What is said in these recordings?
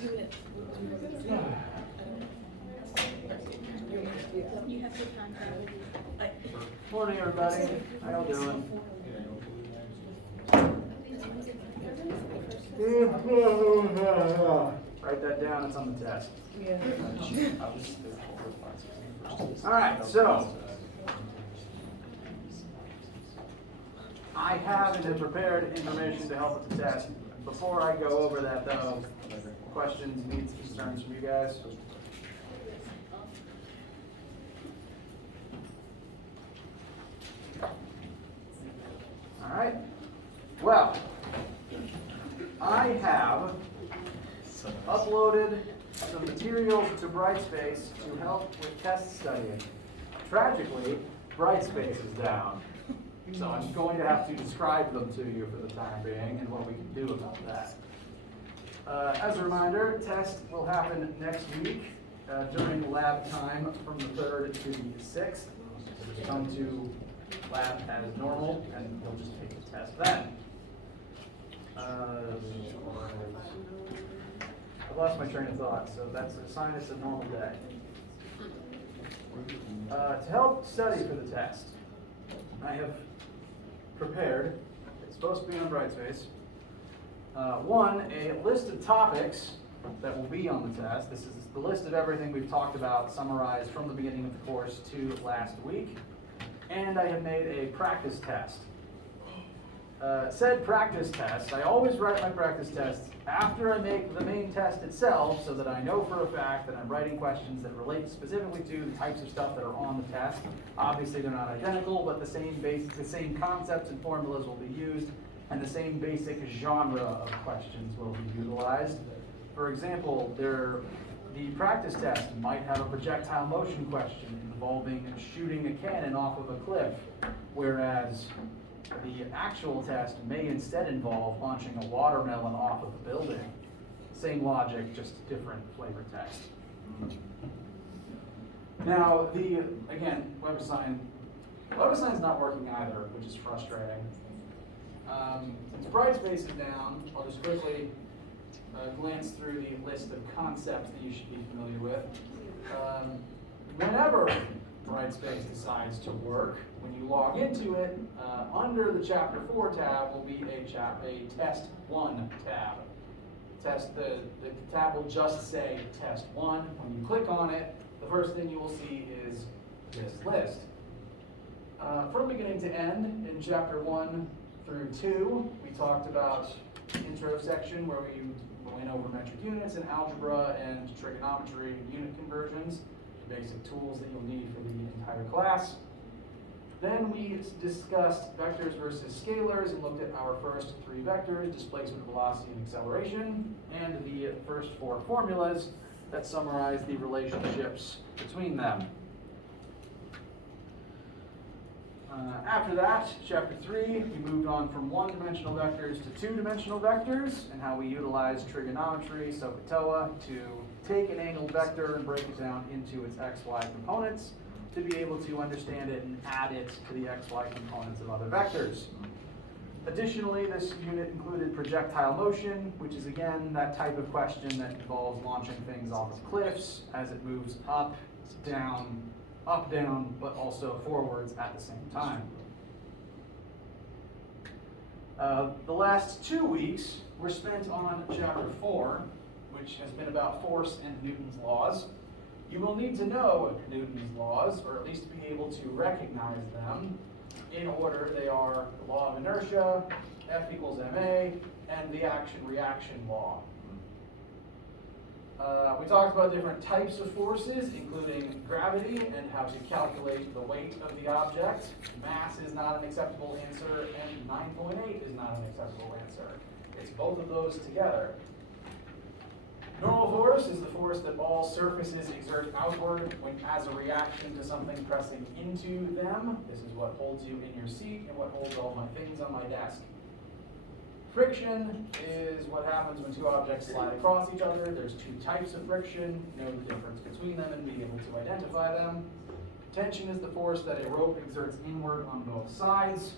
You have to contact. Morning, everybody. How y'all doing? Write that down. It's on the test. All right, so I have and have prepared information to help with the test. Before I go over that, though, questions, needs, concerns from you guys? All right. Well, I have uploaded some materials to Brightspace to help with test studying. Tragically, Brightspace is down, so I'm going to have to describe them to you for the time being and what we can do about that. As a reminder, test will happen next week during lab time from the 3rd to the 6th. Come to lab as normal, and you'll just take the test then. I've lost my train of thought, so that's a sign it's a normal day. To help study for the test, I have prepared, it's supposed to be on Brightspace, one, a list of topics that will be on the test. This is the list of everything we've talked about, summarized from the beginning of the course to last week. And I have made a practice test. Said practice test, I always write my practice tests after I make the main test itself so that I know for a fact that I'm writing questions that relate specifically to the types of stuff that are on the test. Obviously they're not identical, but the same concepts and formulas will be used, and the same basic genre of questions will be utilized. For example, the practice test might have a projectile motion question involving shooting a cannon off of a cliff, whereas the actual test may instead involve launching a watermelon off of a building. Same logic, just different flavor text. Now, again, WebAssign's not working either, which is frustrating. Since Brightspace is down, I'll just quickly glance through the list of concepts that you should be familiar with. Whenever Brightspace decides to work, when you log into it, under the Chapter 4 tab will be a Test 1 tab. The tab will just say Test 1. When you click on it, the first thing you will see is this list. From beginning to end, in Chapter 1 through 2, we talked about intro section where we went over metric units and algebra and trigonometry and unit conversions, basic tools that you'll need for the entire class. Then we discussed vectors versus scalars and looked at our first 3 vectors, displacement, velocity, and acceleration, and the first 4 formulas that summarize the relationships between them. After that, Chapter 3, we moved on from 1-dimensional vectors to 2-dimensional vectors and how we utilize trigonometry, SOHCAHTOA, to take an angled vector and break it down into its xy components to be able to understand it and add it to the xy components of other vectors. Additionally, this unit included projectile motion, which is again that type of question that involves launching things off of cliffs as it moves up, down, but also forwards at the same time. The last 2 weeks were spent on Chapter 4, which has been about force and Newton's laws. You will need to know Newton's laws, or at least be able to recognize them. In order, they are the law of inertia, F equals ma, and the action-reaction law. We talked about different types of forces, including gravity and how to calculate the weight of the object. Mass is not an acceptable answer, and 9.8 is not an acceptable answer. It's both of those together. Normal force is the force that all surfaces exert outward when as a reaction to something pressing into them. This is what holds you in your seat and what holds all my things on my desk. Friction is what happens when 2 objects slide across each other. There's 2 types of friction. Know the difference between them and be able to identify them. Tension is the force that a rope exerts inward on both sides.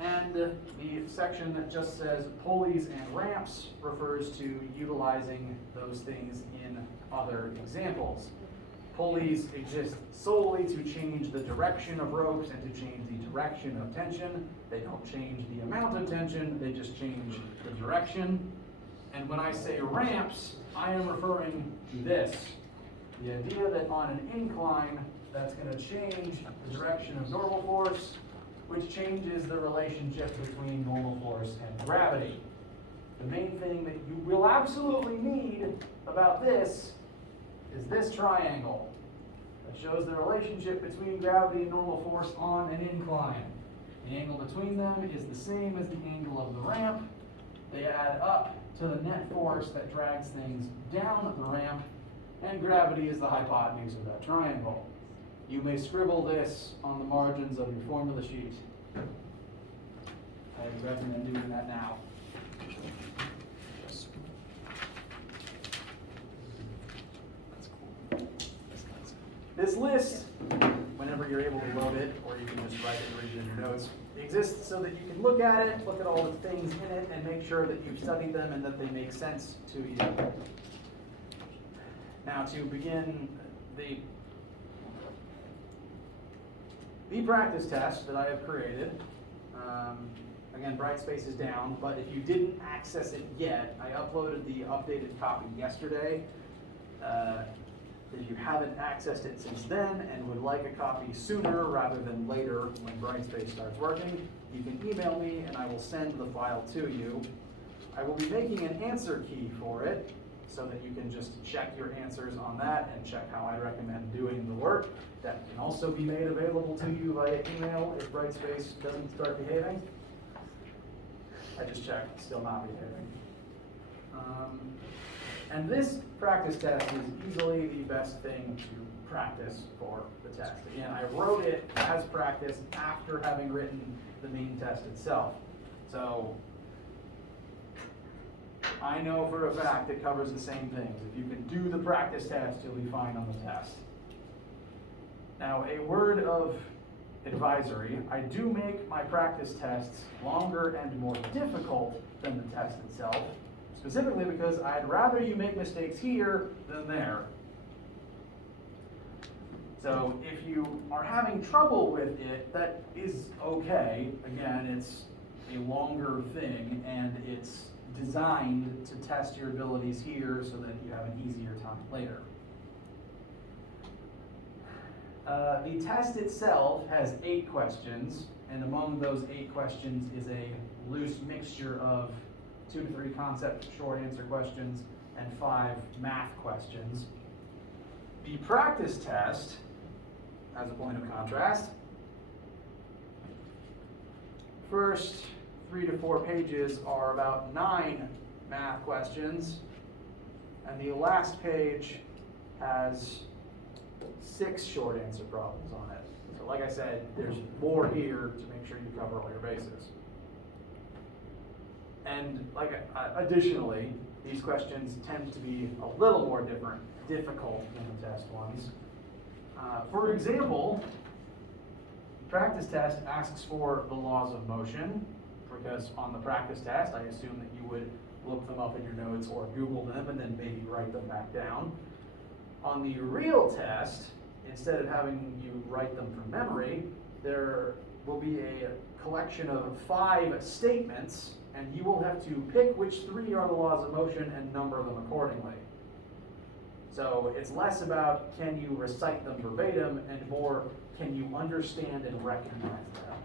And the section that just says pulleys and ramps refers to utilizing those things in other examples. Pulleys exist solely to change the direction of ropes and to change the direction of tension. They don't change the amount of tension, they just change the direction. And when I say ramps, I am referring to this. The idea that on an incline, that's going to change the direction of normal force, which changes the relationship between normal force and gravity. The main thing that you will absolutely need about this is this triangle that shows the relationship between gravity and normal force on an incline. The angle between them is the same as the angle of the ramp. They add up to the net force that drags things down the ramp, and gravity is the hypotenuse of that triangle. You may scribble this on the margins of your formula sheet. I recommend doing that now. This list, whenever you're able to load it, or you can just write it and read it in your notes, exists so that you can look at it, look at all the things in it, and make sure that you've studied them and that they make sense to you. Now, to begin the practice test that I have created, again, Brightspace is down, but if you didn't access it yet, I uploaded the updated copy yesterday. If you haven't accessed it since then and would like a copy sooner rather than later when Brightspace starts working, you can email me and I will send the file to you. I will be making an answer key for it so that you can just check your answers on that and check how I recommend doing the work. That can also be made available to you via email if Brightspace doesn't start behaving. I just checked, it's still not behaving. And this practice test is easily the best thing to practice for the test. Again, I wrote it as practice after having written the main test itself. So I know for a fact it covers the same things. If you can do the practice test, you'll be fine on the test. Now, a word of advisory, I do make my practice tests longer and more difficult than the test itself, specifically because I'd rather you make mistakes here than there. So if you are having trouble with it, that is okay. Again, it's a longer thing and it's designed to test your abilities here so that you have an easier time later. The test itself has 8 questions, and among those 8 questions is a loose mixture of 2 to 3 concept short answer questions and 5 math questions. The practice test, as a point of contrast, first 3 to 4 pages are about 9 math questions, and the last page has 6 short answer problems on it. So like I said, there's more here to make sure you cover all your bases. And additionally, these questions tend to be a little more difficult than the test ones. For example, the practice test asks for the laws of motion, because on the practice test, I assume that you would look them up in your notes or Google them and then maybe write them back down. On the real test, instead of having you write them from memory, there will be a collection of 5 statements, and you will have to pick which 3 are the laws of motion and number them accordingly. So it's less about can you recite them verbatim and more can you understand and recognize them.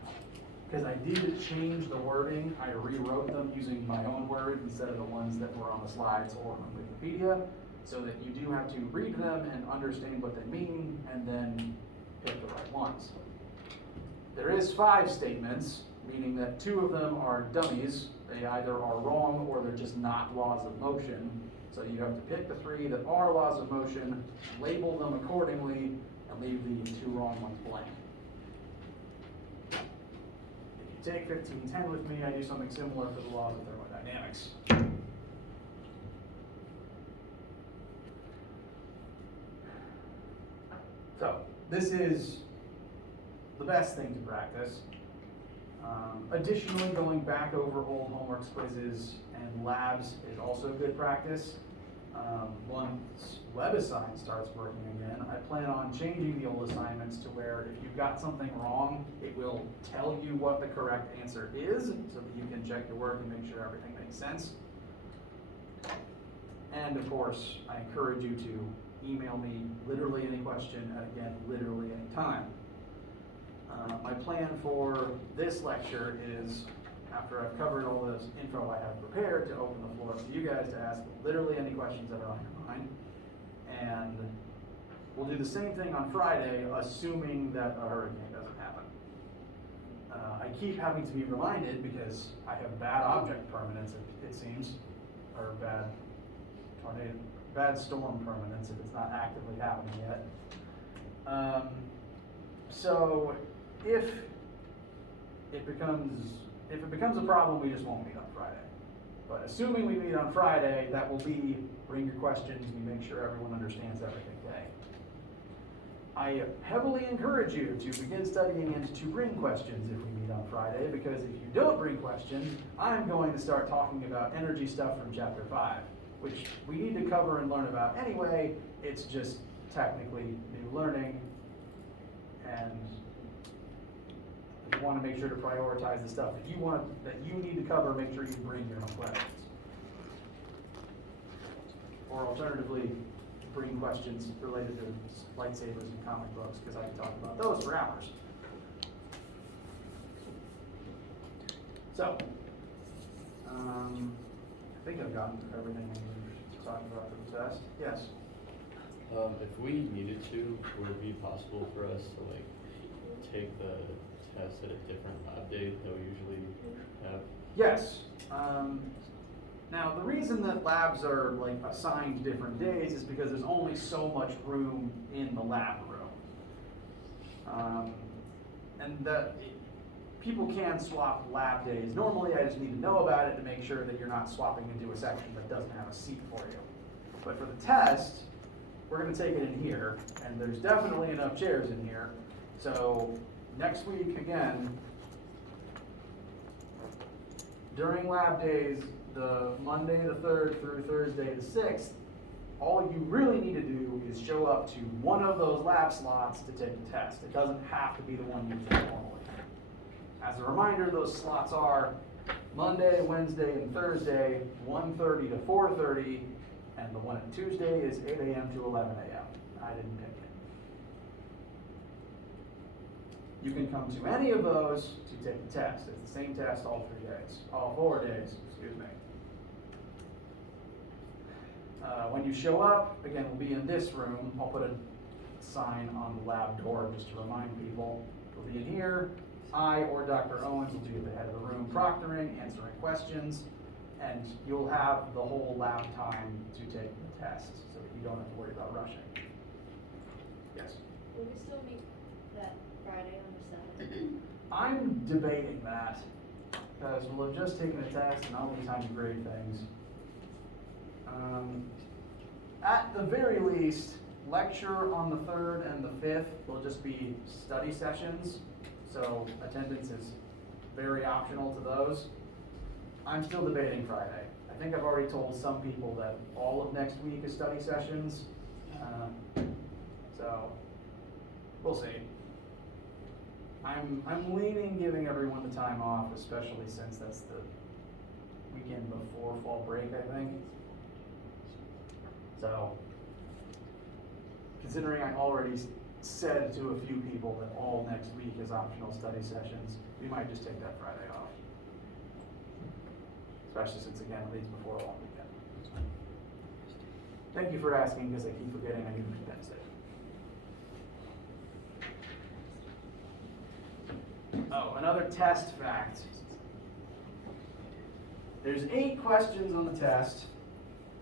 Because I did change the wording, I rewrote them using my own words instead of the ones that were on the slides or on Wikipedia, so that you do have to read them and understand what they mean and then pick the right ones. There is 5 statements, meaning that 2 of them are dummies. They either are wrong or they're just not laws of motion. So you have to pick the 3 that are laws of motion, label them accordingly, and leave the 2 wrong ones blank. If you take 1510 with me, I do something similar for the laws of thermodynamics. So this is the best thing to practice. Additionally, going back over old homework quizzes and labs is also good practice. Once WebAssign starts working again, I plan on changing the old assignments to where if you've got something wrong, it will tell you what the correct answer is so that you can check your work and make sure everything makes sense. And of course, I encourage you to email me literally any question at, again, literally any time. My plan for this lecture is, after I've covered all this info I have prepared, to open the floor for you guys to ask literally any questions that are on your mind. And we'll do the same thing on Friday, assuming that a hurricane doesn't happen. I keep having to be reminded because I have bad object permanence, it seems, or bad tornado, bad storm permanence if it's not actively happening yet. So if it becomes a problem, we just won't meet on Friday. But assuming we meet on Friday, that will be bring your questions, we make sure everyone understands everything day. I heavily encourage you to begin studying and to bring questions if we meet on Friday, because if you don't bring questions, I'm going to start talking about energy stuff from chapter 5, which we need to cover and learn about anyway. It's just technically new learning, and you want to make sure to prioritize the stuff that you need to cover. Make sure you bring your own questions, or alternatively, bring questions related to lightsabers and comic books, because I can talk about those for hours. So, I think I've gotten through everything I need to talk about for the test. Yes? If we needed to, would it be possible for us to like take the test at a different lab date that we usually have? Yes. Now, the reason that labs are like assigned different days is because there's only so much room in the lab room. And that people can swap lab days. Normally, I just need to know about it to make sure that you're not swapping into a section that doesn't have a seat for you. But for the test, we're going to take it in here, and there's definitely enough chairs in here. So next week, again, during lab days, the Monday the 3rd through Thursday the 6th, all you really need to do is show up to one of those lab slots to take the test. It doesn't have to be the one you take normally. As a reminder, those slots are Monday, Wednesday, and Thursday, 1:30 to 4:30, and the one at Tuesday is 8 a.m. to 11 a.m. I didn't pick it. You can come to any of those to take the test. It's the same test all 4 days, excuse me. When you show up, again, we'll be in this room. I'll put a sign on the lab door just to remind people. We'll be in here. I or Dr. Owens will be at the head of the room proctoring, answering questions, and you'll have the whole lab time to take the test so that you don't have to worry about rushing. Yes? Will we still meet that Friday on the 7th? I'm debating that, because we'll have just taken a test and I'll be time to grade things. At the very least, lecture on the 3rd and the 5th will just be study sessions, so attendance is very optional to those. I'm still debating Friday. I think I've already told some people that all of next week is study sessions, so we'll see. I'm leaning giving everyone the time off, especially since that's the weekend before fall break, I think. So, considering I already said to a few people that all next week is optional study sessions, we might just take that Friday off. Especially since, again, it leads before a long weekend. Thank you for asking, because I keep forgetting I need to condense it. Oh, another test fact. There's 8 questions on the test,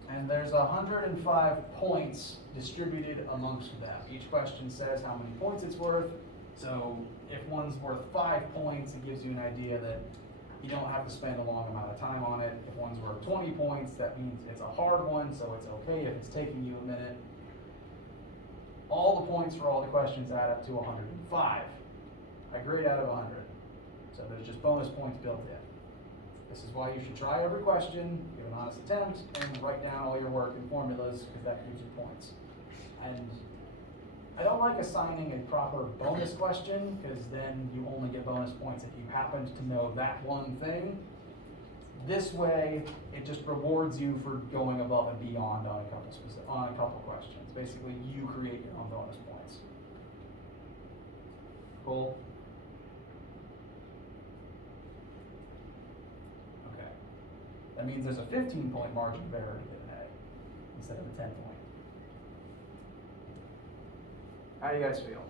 and there's 105 points distributed amongst them. Each question says how many points it's worth. So if one's worth 5 points, it gives you an idea that you don't have to spend a long amount of time on it. If one's worth 20 points, that means it's a hard one, so it's okay if it's taking you a minute. All the points for all the questions add up to 105. A grade out of 100. So there's just bonus points built in. This is why you should try every question, give an honest attempt, and write down all your work and formulas, because that gives you points. And I don't like assigning a proper bonus question, because then you only get bonus points if you happened to know that one thing. This way, it just rewards you for going above and beyond on a couple questions. Basically, you create your own bonus points. Cool? Okay. That means there's a 15-point margin of error to get an A instead of a 10-point. How do you guys feel?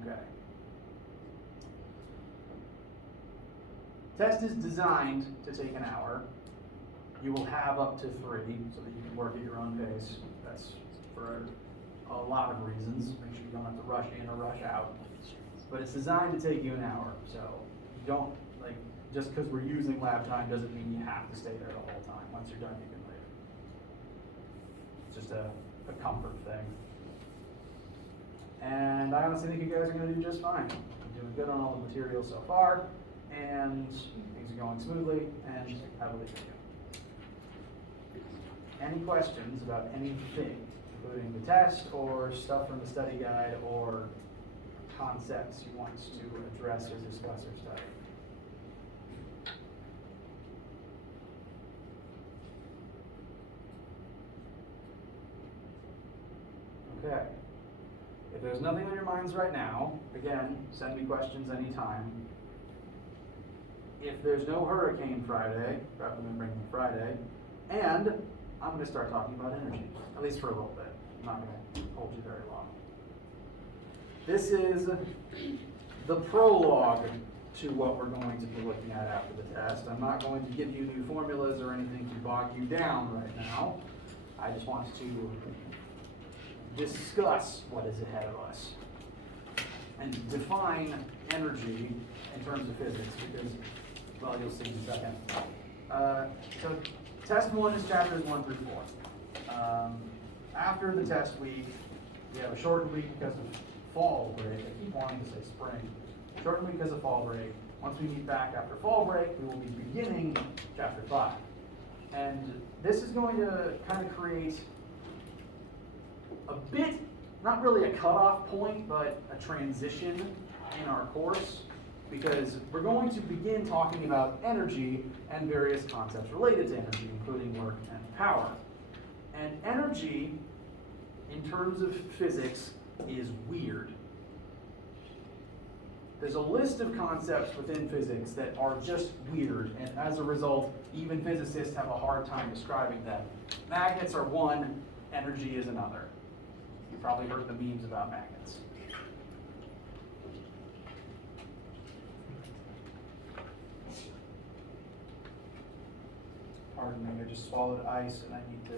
Okay. Test is designed to take an hour. You will have up to 3 so that you can work at your own pace. That's for a lot of reasons. Make sure you don't have to rush in or rush out. But it's designed to take you an hour. So you don't, like, just because we're using lab time doesn't mean you have to stay there the whole time. Once you're done, you can leave. It's just a comfort thing. And I honestly think you guys are going to do just fine. You're doing good on all the materials so far, and things are going smoothly, and I believe in you. Any questions about anything, including the test, or stuff from the study guide, or concepts you want to address or discuss or study? Okay. If there's nothing on your minds right now, again, send me questions anytime. If there's no hurricane Friday, rather than bringing Friday, and I'm going to start talking about energy, at least for a little bit. I'm not going to hold you very long. This is the prologue to what we're going to be looking at after the test. I'm not going to give you new formulas or anything to bog you down right now. I just want to discuss what is ahead of us and define energy in terms of physics, because, well, you'll see in a second. So test 1 is chapters 1 through 4. After the test week, we have a shortened week because of fall break. I keep wanting to say spring. Shortened week because of fall break. Once we meet back after fall break, we will be beginning chapter 5. And this is going to kind of create a bit, not really a cutoff point, but a transition in our course, because we're going to begin talking about energy and various concepts related to energy, including work and power. And energy, in terms of physics, is weird. There's a list of concepts within physics that are just weird, and as a result, even physicists have a hard time describing them. Magnets are one, energy is another. You've probably heard the memes about magnets. Pardon me, I just swallowed ice and I need to...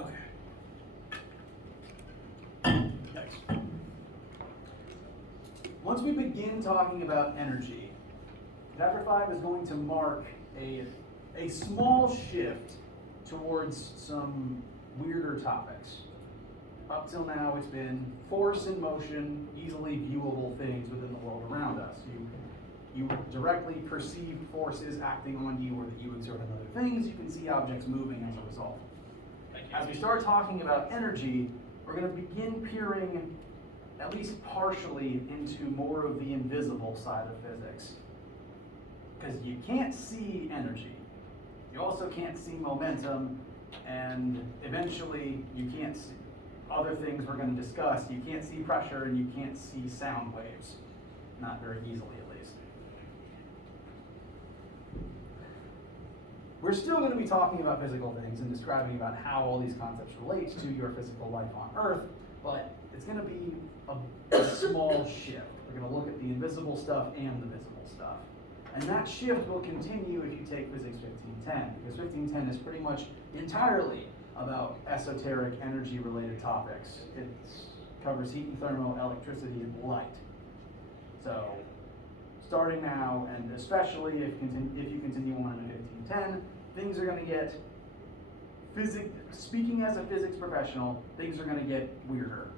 Okay. Next. Once we begin talking about energy, chapter 5 is going to mark a small shift towards some weirder topics. Up till now, it's been force and motion, easily viewable things within the world around us. You directly perceive forces acting on you or that you exert on other things. You can see objects moving as a result. As we start talking about energy, we're going to begin peering, at least partially, into more of the invisible side of physics. Because you can't see energy. You also can't see momentum, and eventually you can't see other things we're going to discuss. You can't see pressure, and you can't see sound waves. Not very easily, at least. We're still going to be talking about physical things and describing about how all these concepts relate to your physical life on Earth, but it's going to be a small shift. We're going to look at the invisible stuff and the visible stuff. And that shift will continue if you take Physics 1510, because 1510 is pretty much entirely about esoteric energy-related topics. It covers heat and thermal, electricity, and light. So, starting now, and especially if you continue on in 1510, things are going to get speaking as a physics professional, things are going to get weirder.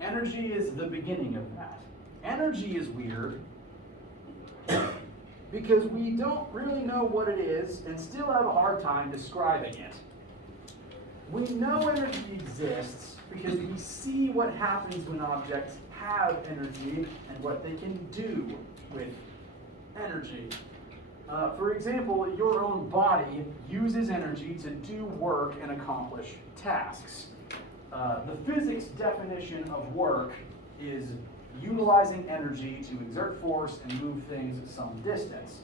Energy is the beginning of that. Energy is weird because we don't really know what it is and still have a hard time describing it. We know energy exists because we see what happens when objects have energy and what they can do with energy. For example, your own body uses energy to do work and accomplish tasks. The physics definition of work is utilizing energy to exert force and move things some distance.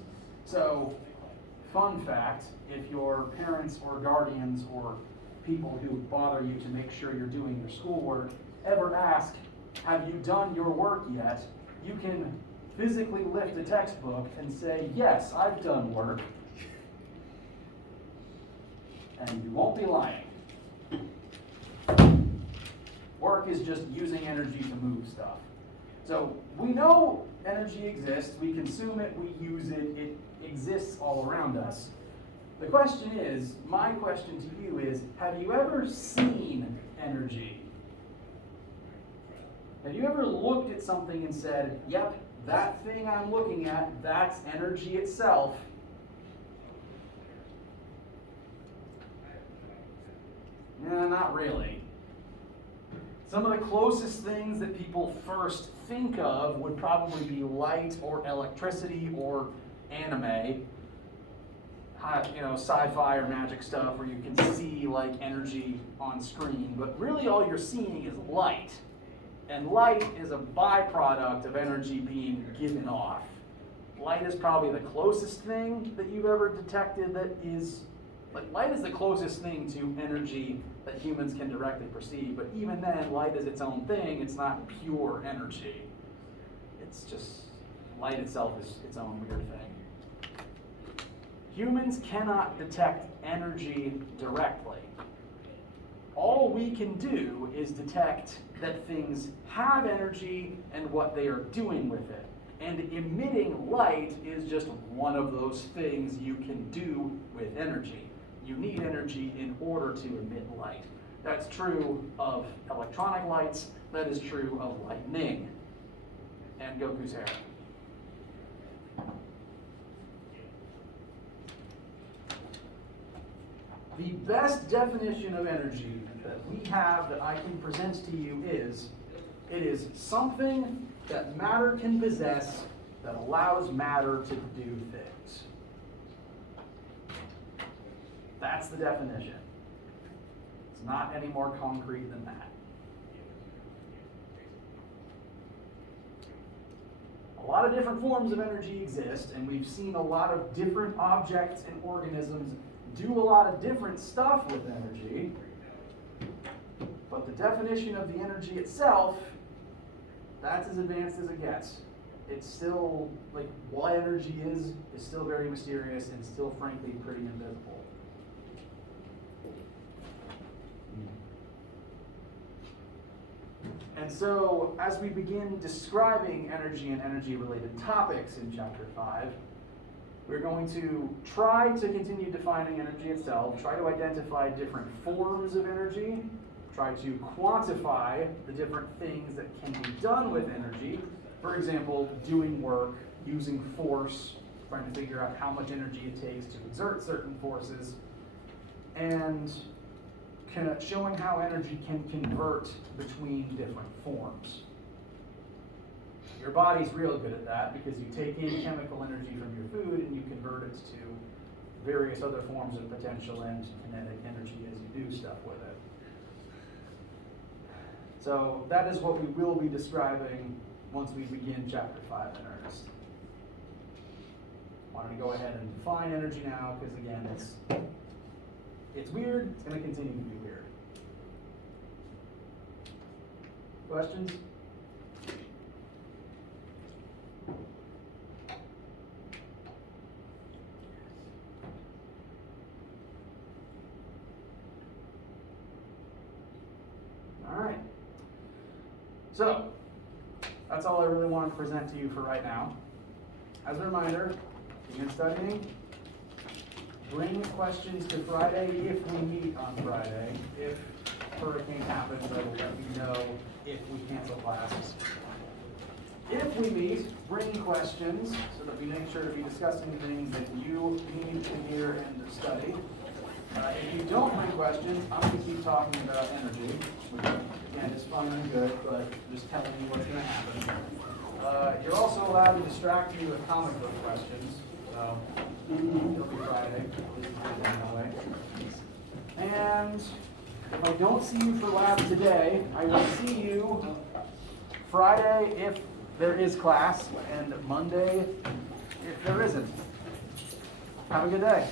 So, fun fact, if your parents or guardians or people who bother you to make sure you're doing your schoolwork ever ask, have you done your work yet? You can physically lift a textbook and say, yes, I've done work. And you won't be lying. Work is just using energy to move stuff. So we know energy exists, we consume it, we use it, it exists all around us. The question is, my question to you is, have you ever seen energy? Have you ever looked at something and said, yep, that thing I'm looking at, that's energy itself? Nah, not really. Some of the closest things that people first think of would probably be light or electricity or anime. Sci-fi or magic stuff where you can see like energy on screen, but really all you're seeing is light. And light is a byproduct of energy being given off. Light is probably the closest thing that you've ever detected that is, like, light is the closest thing to energy that humans can directly perceive, but even then, light is its own thing, it's not pure energy. It's just, light itself is its own weird thing. Humans cannot detect energy directly. All we can do is detect that things have energy and what they are doing with it. And emitting light is just one of those things you can do with energy. You need energy in order to emit light. That's true of electronic lights, that is true of lightning and Goku's hair. The best definition of energy that we have that I can present to you is, it is something that matter can possess that allows matter to do things. That's the definition. It's not any more concrete than that. A lot of different forms of energy exist, and we've seen a lot of different objects and organisms do a lot of different stuff with energy, but the definition of the energy itself, that's as advanced as it gets. It's still, like, what energy is still very mysterious and still, frankly, pretty invisible. And so, as we begin describing energy and energy-related topics in Chapter 5, we're going to try to continue defining energy itself, try to identify different forms of energy, try to quantify the different things that can be done with energy. For example, doing work, using force, trying to figure out how much energy it takes to exert certain forces, and showing how energy can convert between different forms. Your body's real good at that because you take in chemical energy from your food and you convert it to various other forms of potential and kinetic energy as you do stuff with it. So that is what we will be describing once we begin Chapter 5 in earnest. I wanted to go ahead and define energy now because, again, it's weird. It's going to continue to be weird. Questions? All right. So, that's all I really wanted to present to you for right now. As a reminder, begin studying bring questions to Friday if we meet on Friday. If hurricane happens, I will let you know if we cancel classes. If we meet, bring questions so that we make sure to be discussing things that you need to hear and study. If you don't bring questions, I'm going to keep talking about energy, which again is fun and good, but just telling you what's going to happen. You're also allowed to distract me with comic book questions, so it'll be Friday, anyway. And if I don't see you for lab today, I will see you Friday if there is class, and Monday if there isn't. Have a good day.